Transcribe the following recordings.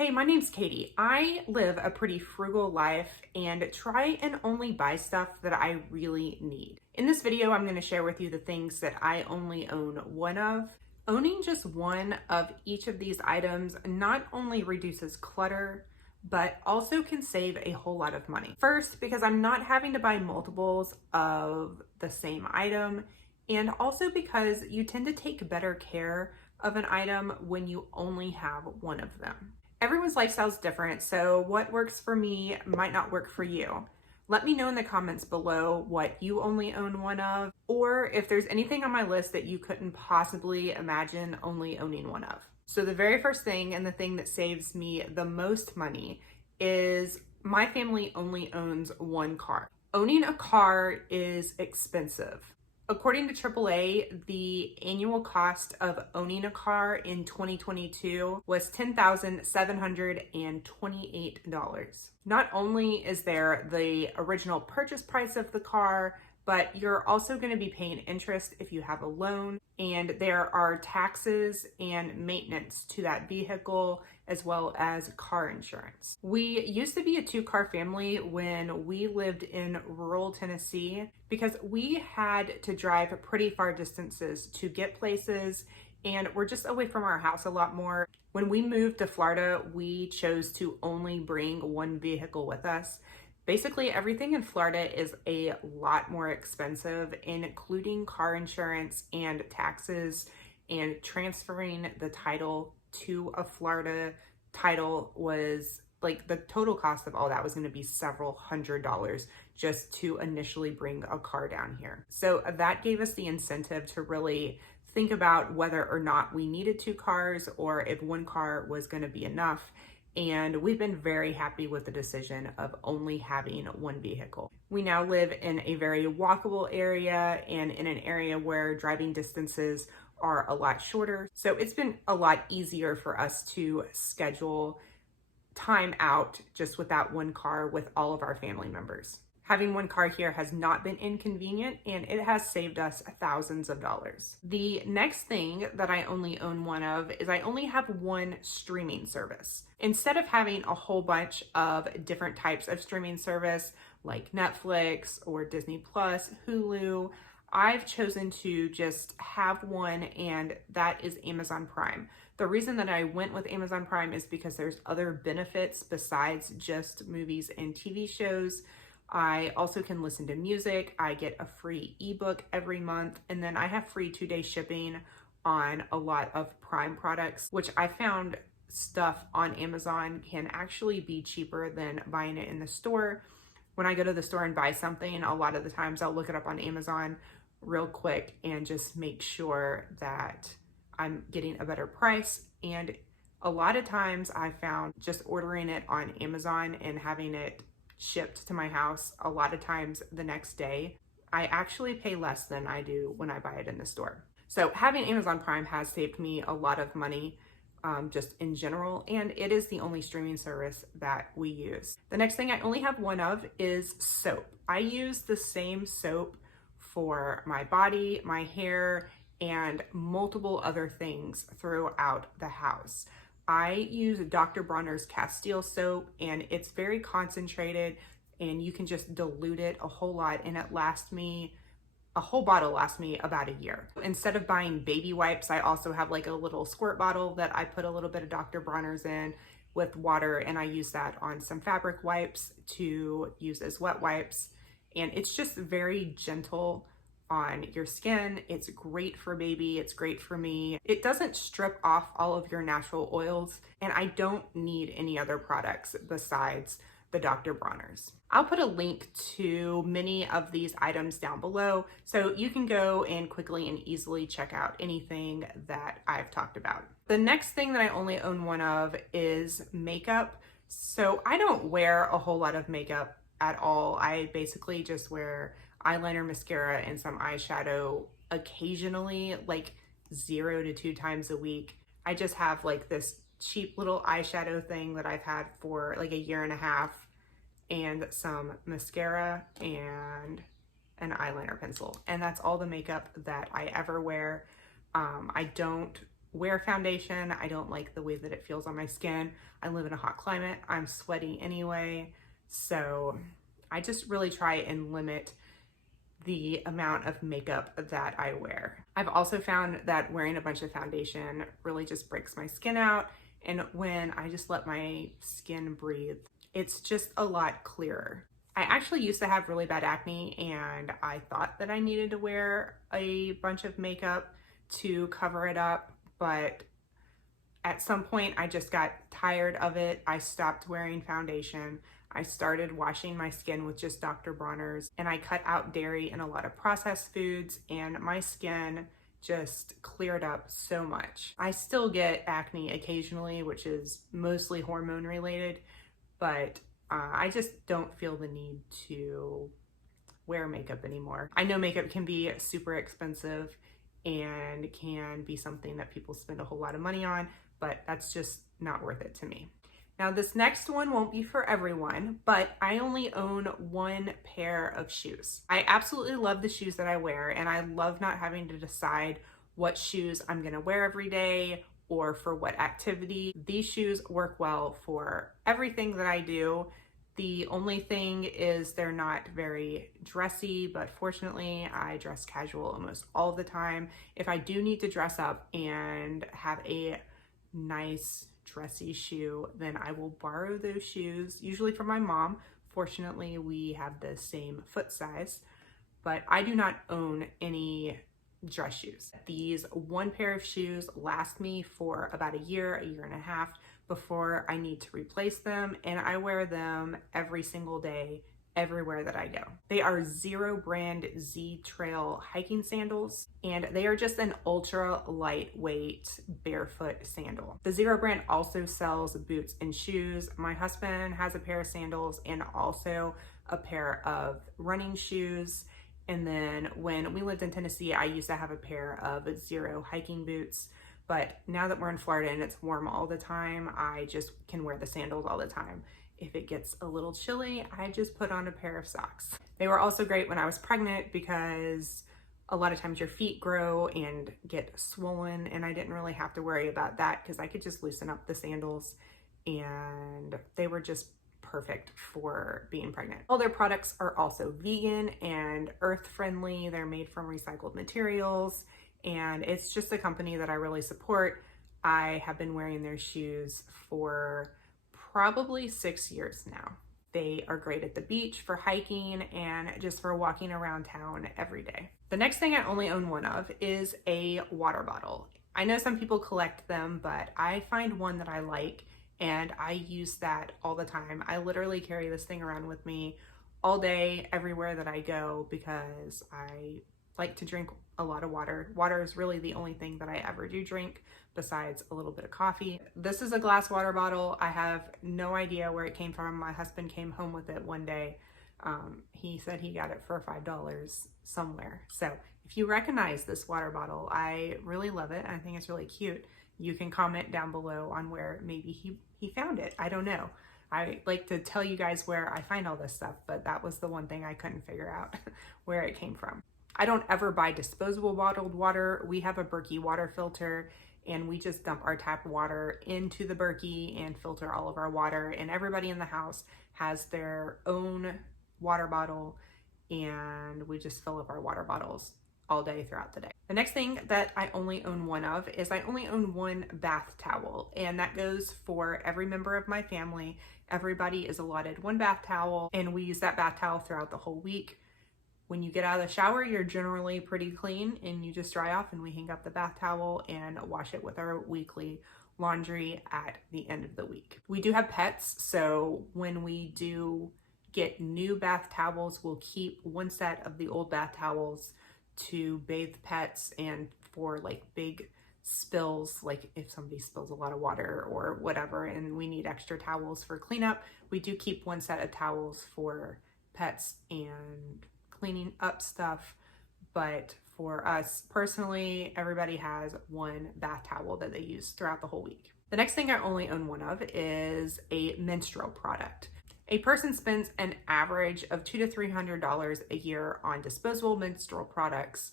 Hey, my name's Katie. I live a pretty frugal life and try and only buy stuff that I really need. In this video, I'm going to share with you the things that I only own one of. Owning just one of each of these items not only reduces clutter, but also can save a whole lot of money. First, because I'm not having to buy multiples of the same item, and also because you tend to take better care of an item when you only have one of them. Everyone's lifestyle is different, so what works for me might not work for you. Let me know in the comments below what you only own one of, or if there's anything on my list that you couldn't possibly imagine only owning one of. So the very first thing, and the thing that saves me the most money, is my family only owns one car. Owning a car is expensive. According to AAA, the annual cost of owning a car in 2022 was $10,728. Not only is there the original purchase price of the car, but you're also going to be paying interest if you have a loan, and there are taxes and maintenance to that vehicle, as well as car insurance. We used to be a two-car family when we lived in rural Tennessee because we had to drive pretty far distances to get places, and we're just away from our house a lot more. When we moved to Florida, we chose to only bring one vehicle with us. Basically, everything in Florida is a lot more expensive, including car insurance and taxes, and transferring the title to a Florida title was like the total cost of all that was going to be several $100s just to initially bring a car down here. So that gave us the incentive to really think about whether or not we needed two cars or if one car was going to be enough. And we've been very happy with the decision of only having one vehicle. We now live in a very walkable area and in an area where driving distances are a lot shorter. So it's been a lot easier for us to schedule time out just with that one car with all of our family members. Having one car here has not been inconvenient, and it has saved us thousands of dollars. The next thing that I only own one of is I only have one streaming service. Instead of having a whole bunch of different types of streaming service like Netflix or Disney Plus, Hulu, I've chosen to just have one, and that is Amazon Prime. The reason that I went with Amazon Prime is because there's other benefits besides just movies and TV shows. I also can listen to music. I get a free ebook every month, and then I have free 2-day shipping on a lot of Prime products, which I found stuff on Amazon can actually be cheaper than buying it in the store. When I go to the store and buy something, a lot of the times I'll look it up on Amazon real quick and just make sure that I'm getting a better price. And a lot of times I found just ordering it on Amazon and having it shipped to my house a lot of times the next day, I actually pay less than I do when I buy it in the store. So having Amazon Prime has saved me a lot of money just in general, and it is the only streaming service that we use. The next thing I only have one of is soap. I use the same soap for my body, my hair, and multiple other things throughout the house. I use Dr. Bronner's Castile soap, and it's very concentrated, and you can just dilute it a whole lot, and a whole bottle lasts me about a year. Instead of buying baby wipes, I also have like a little squirt bottle that I put a little bit of Dr. Bronner's in with water, and I use that on some fabric wipes to use as wet wipes, and it's just very gentle on your skin. It's great for baby, it's great for me. It doesn't strip off all of your natural oils, and I don't need any other products besides the Dr. Bronner's. I'll put a link to many of these items down below so you can go and quickly and easily check out anything that I've talked about. The next thing that I only own one of is makeup. So I don't wear a whole lot of makeup at all. I basically just wear eyeliner, mascara, and some eyeshadow occasionally, like 0 to 2 times a week. I just have like this cheap little eyeshadow thing that I've had for like a year and a half, and some mascara and an eyeliner pencil. And that's all the makeup that I ever wear. I don't wear foundation. I don't like the way that it feels on my skin. I live in a hot climate. I'm sweaty anyway. So I just really try and limit the amount of makeup that I wear. I've also found that wearing a bunch of foundation really just breaks my skin out. And when I just let my skin breathe, it's just a lot clearer. I actually used to have really bad acne, and I thought that I needed to wear a bunch of makeup to cover it up, but at some point I just got tired of it. I stopped wearing foundation. I started washing my skin with just Dr. Bronner's, and I cut out dairy and a lot of processed foods, and my skin just cleared up so much. I still get acne occasionally, which is mostly hormone related, but I just don't feel the need to wear makeup anymore. I know makeup can be super expensive and can be something that people spend a whole lot of money on, but that's just not worth it to me. Now, this next one won't be for everyone, but I only own one pair of shoes. I absolutely love the shoes that I wear, and I love not having to decide what shoes I'm gonna wear every day or for what activity. These shoes work well for everything that I do. The only thing is they're not very dressy, but fortunately I dress casual almost all the time. If I do need to dress up and have a nice dressy shoe, then I will borrow those shoes, usually from my mom. Fortunately, we have the same foot size, but I do not own any dress shoes. These one pair of shoes last me for about a year and a half before I need to replace them, and I wear them every single day, everywhere that I go. They are Zero brand Z Trail hiking sandals, and they are just an ultra lightweight barefoot sandal. The Zero brand also sells boots and shoes. My husband has a pair of sandals and also a pair of running shoes. And then when we lived in Tennessee, I used to have a pair of Zero hiking boots. But now that we're in Florida and it's warm all the time, I just can wear the sandals all the time. If it gets a little chilly, I just put on a pair of socks. They were also great when I was pregnant because a lot of times your feet grow and get swollen, and I didn't really have to worry about that because I could just loosen up the sandals, and they were just perfect for being pregnant. All their products are also vegan and earth friendly. They're made from recycled materials, and it's just a company that I really support. I have been wearing their shoes for probably 6 years now. They are great at the beach for hiking and just for walking around town every day. The next thing I only own one of is a water bottle. I know some people collect them, but I find one that I like and I use that all the time. I literally carry this thing around with me all day, everywhere that I go, because I like to drink a lot of water. Water is really the only thing that I ever do drink besides a little bit of coffee. This is a glass water bottle. I have no idea where it came from. My husband came home with it one day. He said he got it for $5 somewhere. So if you recognize this water bottle, I really love it. I think it's really cute. You can comment down below on where maybe he found it. I don't know. I like to tell you guys where I find all this stuff, but that was the one thing I couldn't figure out where it came from. I don't ever buy disposable bottled water. We have a Berkey water filter, and we just dump our tap water into the Berkey and filter all of our water. And everybody in the house has their own water bottle, and we just fill up our water bottles all day throughout the day. The next thing that I only own one of is I only own one bath towel, and that goes for every member of my family. Everybody is allotted one bath towel, and we use that bath towel throughout the whole week. When you get out of the shower, you're generally pretty clean, and you just dry off, and we hang up the bath towel and wash it with our weekly laundry at the end of the week. We do have pets, so when we do get new bath towels, we'll keep one set of the old bath towels to bathe pets and for like big spills, like if somebody spills a lot of water or whatever and we need extra towels for cleanup, we do keep one set of towels for pets and cleaning up stuff. But for us personally, everybody has one bath towel that they use throughout the whole week. The next thing I only own one of is a menstrual product. A person spends an average of $200 to $300 a year on disposable menstrual products,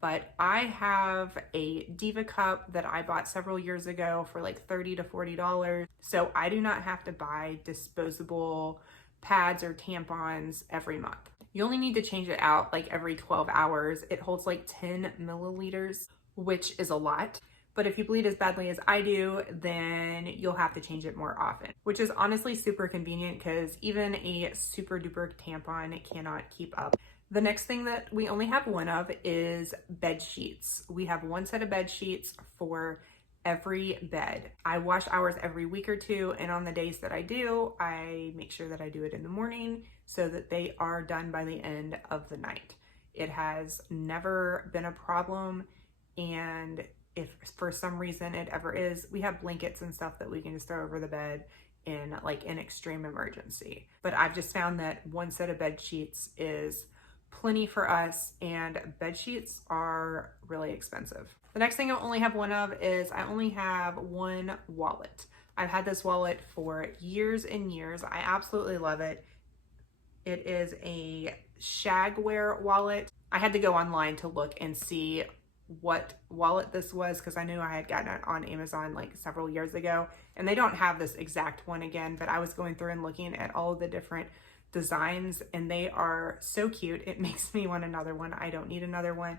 but I have a Diva cup that I bought several years ago for like $30 to $40. So I do not have to buy disposable pads or tampons every month. You only need to change it out like every 12 hours. It holds like 10 milliliters, which is a lot. But if you bleed as badly as I do, then you'll have to change it more often, which is honestly super convenient because even a super duper tampon cannot keep up. The next thing that we only have one of is bed sheets. We have one set of bed sheets for every bed. I wash ours every week or two, and on the days that I do, I make sure that I do it in the morning so that they are done by the end of the night. It has never been a problem, and if for some reason it ever is, we have blankets and stuff that we can just throw over the bed in like an extreme emergency. But I've just found that one set of bed sheets is plenty for us, and bed sheets are really expensive. The next thing I only have one of is I only have one wallet. I've had this wallet for years and years. I absolutely love it. It is a shagware wallet. I had to go online to look and see what wallet this was because I knew I had gotten it on Amazon like several years ago, and they don't have this exact one again, but I was going through and looking at all of the different designs and they are so cute. It makes me want another one. I don't need another one.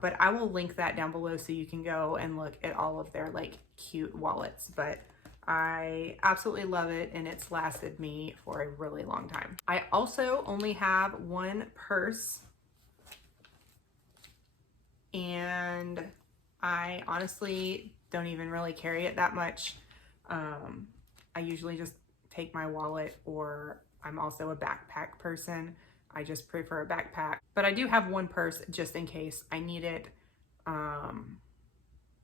But I will link that down below so you can go and look at all of their like cute wallets. But I absolutely love it, and it's lasted me for a really long time. I also only have one purse, and I honestly don't even really carry it that much. I usually just take my wallet, or I'm also a backpack person. I just prefer a backpack, but I do have one purse just in case I need it.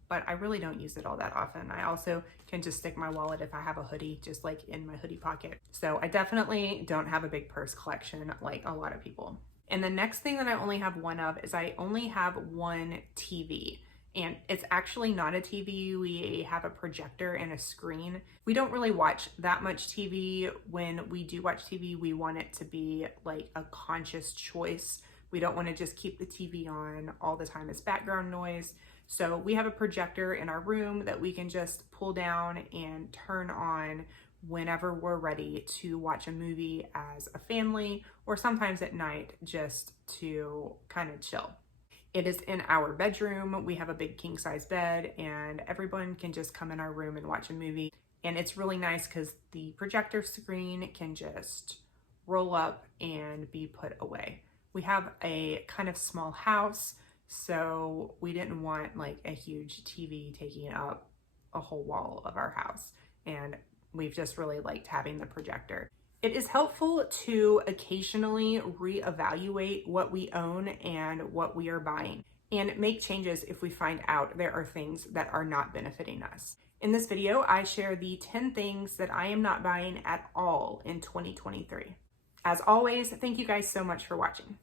But I really don't use it all that often. I also can just stick my wallet if I have a hoodie, just like in my hoodie pocket. So I definitely don't have a big purse collection like a lot of people. And the next thing that I only have one of is I only have one TV. And it's actually not a TV. We have a projector and a screen. We don't really watch that much TV. When we do watch TV, we want it to be like a conscious choice. We don't want to just keep the TV on all the time as background noise. So we have a projector in our room that we can just pull down and turn on whenever we're ready to watch a movie as a family, or sometimes at night just to kind of chill. It is in our bedroom. We have a big king size bed, and everyone can just come in our room and watch a movie. And it's really nice because the projector screen can just roll up and be put away. We have a kind of small house, so we didn't want like a huge TV taking up a whole wall of our house. And we've just really liked having the projector. It is helpful to occasionally reevaluate what we own and what we are buying, and make changes if we find out there are things that are not benefiting us. In this video, I share the 10 things that I am not buying at all in 2023. As always, thank you guys so much for watching.